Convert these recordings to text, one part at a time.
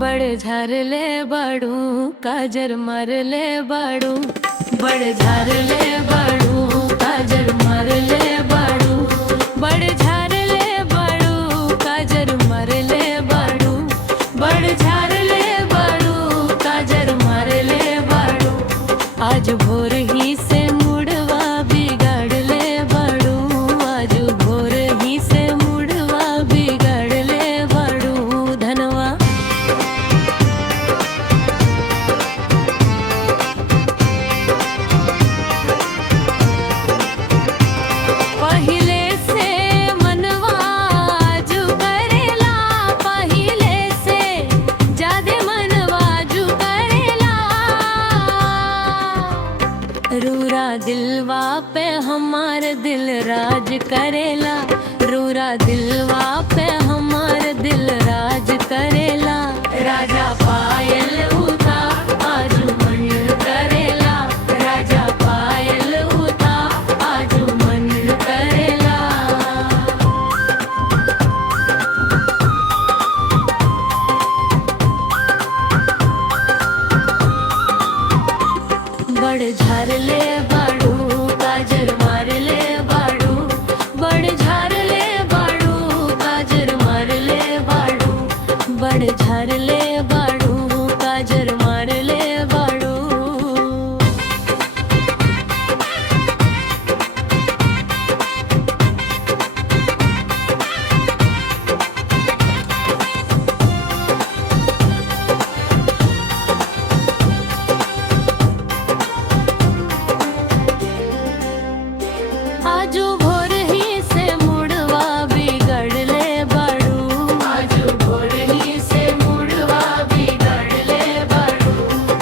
बड़े झारले बाड़ू काजर मारले बाड़ू, बड़े झारले बाड़ू काजर मारले बाड़ू, बड़े झारले बाड़ू काजर मारले बाड़ू, बड़े झारले बाड़ू काजर मारले बाड़ू। आज भोर ही से मुड़वा बिगाड़ले बाड़ू, आज भोर ही से मुड़वा बिगाड़ले बाड़ू धनवा। पहिले से मनवा आजू करेला, पहिले से जादे मनवा आजू करेला। रूरा दिलवा पे हमार दिल राज करेला, रूरा दिलवा पे हमार दिल राज करेला। राजा पायल उठा आजू मन करेला, राजा पायल उठा आजू मन करेला। बड़े झारले बाड़ू काजर मारले बाड़ू, बड़े झारले बाड़ू काजर मारले बाड़ू, बड़े झारले बाड़ू काजर मारले बाड़ू। आजू भोर ही से मुड़वा बिगड़ले बाड़ू, आजू भोर ही से मुड़वा बिगड़ले बाड़ू।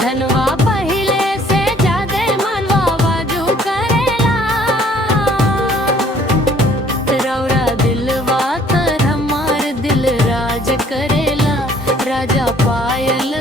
धनवा पहिले से जादे मनवा वाजू करेला, रौरा दिलवा तर हमार दिल राज करेला। राजा पायल